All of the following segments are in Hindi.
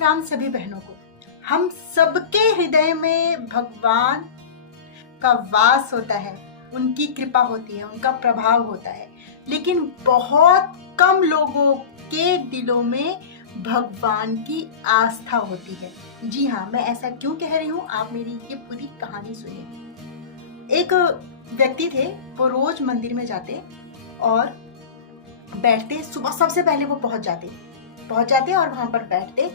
राम सभी बहनों को। हम सबके हृदय में भगवान का वास होता है, उनकी कृपा होती है, उनका प्रभाव होता है, लेकिन बहुत कम लोगों के दिलों में भगवान की आस्था होती है। जी हाँ, मैं ऐसा क्यों कह रही हूँ, आप मेरी ये पूरी कहानी सुनिए। एक व्यक्ति थे, वो रोज मंदिर में जाते और बैठते। सुबह सबसे पहले वो पहुंच जाते और वहां पर बैठते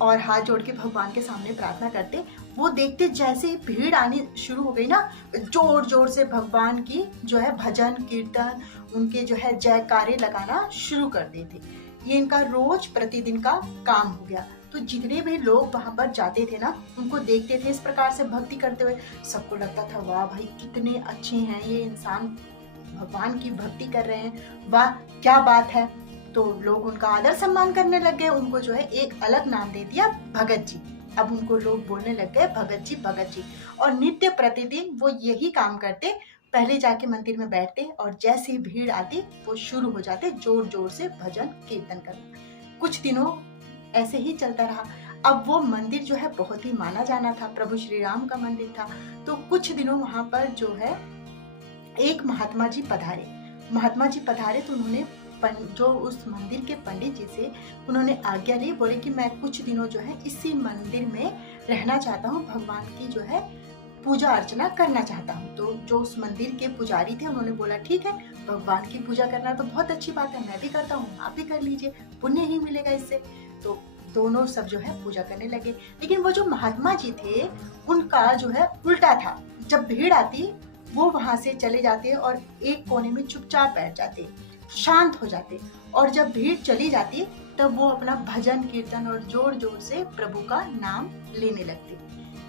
और हाथ जोड़ के भगवान के सामने प्रार्थना करते। वो देखते जैसे ही भीड़ आनी शुरू हो गई ना, जोर जोर से भगवान की जो है भजन कीर्तन, उनके जो है जयकारे लगाना शुरू कर देते। ये इनका रोज प्रतिदिन का काम हो गया। तो जितने भी लोग वहां पर जाते थे ना, उनको देखते थे इस प्रकार से भक्ति करते हुए, सबको लगता था वाह भाई कितने अच्छे हैं ये इंसान, भगवान की भक्ति कर रहे हैं, वाह क्या बात है। तो लोग उनका आदर सम्मान करने लग गए, उनको जो है एक अलग नाम दे दिया, भगत जी। अब उनको लोग बोलने लग गए भगत जी भगत जी। और नित्य प्रतिदिन वो यही काम करते, पहले जाके मंदिर में बैठते और जैसे ही भीड़ आती वो शुरू हो जाते जोर जोर से भजन कीर्तन करना। कुछ दिनों ऐसे ही चलता रहा। अब वो मंदिर जो है बहुत ही माना जाना था, प्रभु श्री राम का मंदिर था। तो कुछ दिनों वहां पर जो है एक महात्मा जी पधारे तो उन्होंने जो उस मंदिर के पंडित जी से उन्होंने आज्ञा ली, बोले कि मैं कुछ दिनों जो है इसी मंदिर में रहना चाहता हूँ, भगवान की जो है पूजा अर्चना करना चाहता हूँ। तो जो उस मंदिर के पुजारी थे उन्होंने बोला ठीक है, भगवान की पूजा करना तो बहुत अच्छी बात है, मैं भी करता हूँ, आप भी कर लीजिए, पुण्य ही मिलेगा इससे। तो दोनों सब जो है पूजा करने लगे। लेकिन वो जो महात्मा जी थे उनका जो है उल्टा था। जब भीड़ आती वो वहां से चले जाते और एक कोने में चुपचाप बैठ जाते, शांत हो जाते। और जब भीड़ चली जाती तब वो अपना भजन कीर्तन और जोर जोर से प्रभु का नाम लेने लगते।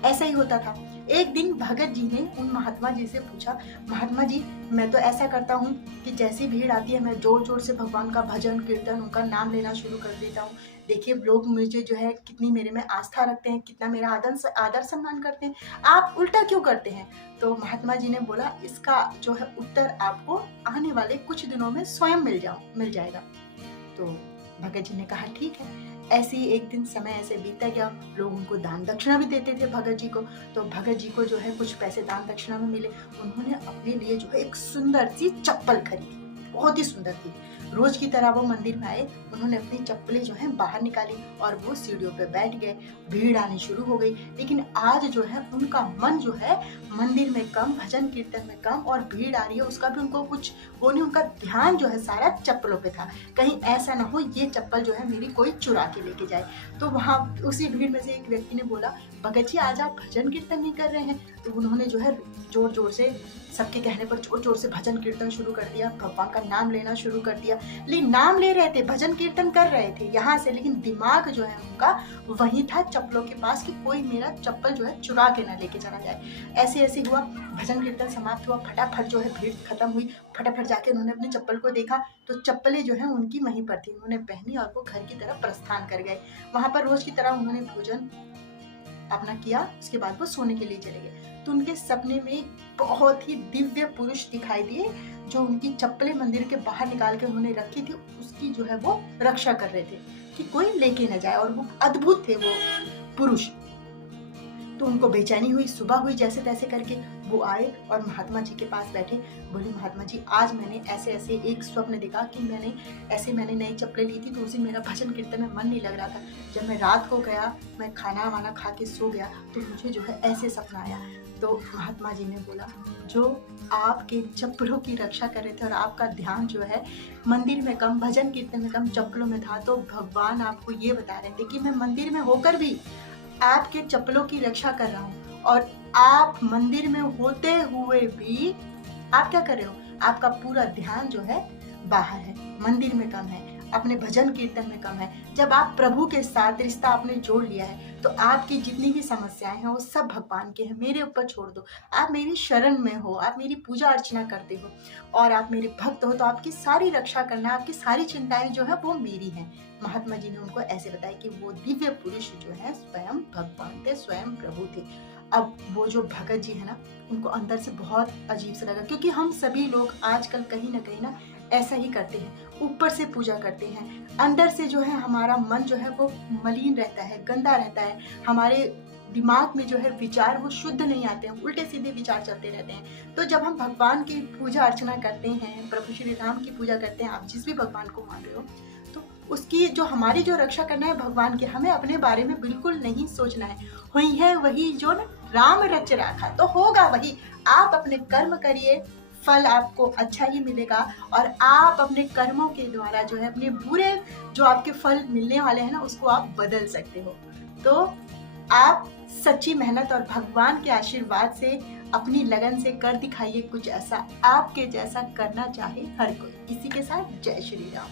ऐसा ही होता था। एक दिन भगत जी ने उन महात्मा जी से पूछा, महात्मा जी मैं तो ऐसा करता हूँ कि जैसी भीड़ आती है मैं जोर जोर से भगवान का भजन कीर्तन उनका नाम लेना शुरू कर देता हूँ। देखिए लोग मुझे जो है कितनी मेरे में आस्था रखते हैं, कितना मेरा आदर सम्मान करते हैं, आप उल्टा क्यों करते हैं। तो महात्मा जी ने बोला इसका जो है उत्तर आपको आने वाले कुछ दिनों में स्वयं मिल जाएगा। तो भगत जी ने कहा ठीक है। ऐसे ही एक दिन समय ऐसे बीता गया, लोग उनको दान दक्षिणा भी देते थे भगत जी को। तो भगत जी को जो है कुछ पैसे दान दक्षिणा में मिले। उन्होंने अपने लिए जो है एक सुंदर सी चप्पल खरीदी, बहुत ही सुंदर थी। रोज की तरह वो मंदिर में आए, उन्होंने अपनी चप्पलें जो है बाहर निकाली और वो सीढ़ियों पे बैठ गए। भीड़ आनी शुरू हो गई, लेकिन आज जो है उनका मन जो है मंदिर में कम, भजन कीर्तन में कम, और भीड़ आ रही है उसका भी उनको कुछ वो नहीं, उनका ध्यान जो है सारा चप्पलों पे था। कहीं ऐसा ना हो ये चप्पल जो है मेरी कोई चुरा के लेके जाए। तो वहाँ उसी भीड़ में से एक व्यक्ति ने बोला, भगत जी आज आप भजन कीर्तन नहीं कर रहे हैं। तो उन्होंने जो है जोर जोर से सबके कहने पर जोर जोर से भजन कीर्तन शुरू कर दिया, भगवान का नाम लेना शुरू कर दिया। लेकिन नाम ले रहे थे, भजन कीर्तन कर रहे थे यहाँ से, लेकिन दिमाग जो है उनका वही था चप्पलों के पास कि कोई मेरा चप्पल जो है चुरा के ना लेके चला जाए। ऐसे ऐसे हुआ, भजन कीर्तन समाप्त हुआ, फटाफट जो है भीड़ खत्म हुई। फटाफट जाके उन्होंने अपनी चप्पल को देखा तो चप्पलें जो है उनकी वहीं पर थी, उन्होंने पहनी और वो घर की तरफ प्रस्थान कर गए। वहां पर रोज की तरह उन्होंने भोजन अपना किया, उसके बाद वो सोने के लिए चले गए। तो उनके सपने में बहुत ही दिव्य पुरुष दिखाई दिए, जो उनकी चप्पलें मंदिर के बाहर निकाल के उन्होंने रखी थी, उसकी जो है वो रक्षा कर रहे थे कि कोई लेके न जाए। और वो अद्भुत थे वो पुरुष। तो उनको बेचैनी हुई, सुबह हुई, जैसे तैसे करके वो आए और महात्मा जी के पास बैठे। बोले महात्मा जी आज मैंने ऐसे ऐसे एक स्वप्न देखा कि मैंने नई चप्पलें ली थी, तो उस दिन मेरा भजन कीर्तन में मन नहीं लग रहा था। जब मैं रात को गया, मैं खाना वाना खा के सो गया, तो मुझे जो है ऐसे सपना आया। तो महात्मा जी ने बोला जो आपके चप्पलों की रक्षा कर रहे थे और आपका ध्यान जो है मंदिर में कम, भजन कीर्तन में कम, चप्पलों में था, तो भगवान आपको ये बता रहे थे कि मैं मंदिर में होकर भी आपके चप्पलों की रक्षा कर रहा हूँ, और आप मंदिर में होते हुए भी आप क्या कर रहे हो, आपका पूरा ध्यान जो है बाहर है, मंदिर में कम है, अपने भजन कीर्तन में कम है। जब आप प्रभु के साथ रिश्ता आपने जोड़ लिया है तो आपकी जितनी भी समस्याएं हैं वो सब भगवान के हैं, मेरे ऊपर छोड़ दो। आप मेरी शरण में हो, आप मेरी पूजा अर्चना करते हो और आप मेरे भक्त हो, तो आपकी सारी रक्षा करना, आपकी सारी चिंताएं जो है वो मेरी हैं। महात्मा जी ने उनको ऐसे बताया कि वो दिव्य पुरुष जो है स्वयं भगवान थे, स्वयं प्रभु थे। अब वो जो भगत जी है ना, उनको अंदर से बहुत अजीब सा लगा, क्योंकि हम सभी लोग आजकल कहीं ना ऐसा ही करते हैं। ऊपर से पूजा करते हैं, अंदर से जो है हमारा मन जो है वो मलिन रहता है, गंदा रहता है, हमारे दिमाग में जो है विचार वो शुद्ध नहीं आते हैं, उल्टे सीधे विचार चलते रहते हैं। तो जब हम भगवान की पूजा अर्चना करते हैं, प्रभु श्री राम की पूजा करते हैं, आप जिस भी भगवान को मान रहे हो, तो उसकी जो हमारी जो रक्षा करना है भगवान के, हमें अपने बारे में बिल्कुल नहीं सोचना है। हुई है वही जो न राम रच राखा, तो होगा वही। आप अपने कर्म करिए, फल आपको अच्छा ही मिलेगा, और आप अपने कर्मों के द्वारा जो है अपने बुरे जो आपके फल मिलने वाले हैं ना, उसको आप बदल सकते हो। तो आप सच्ची मेहनत और भगवान के आशीर्वाद से अपनी लगन से कर दिखाइए कुछ ऐसा आपके जैसा करना चाहे हर कोई। इसी के साथ जय श्री राम।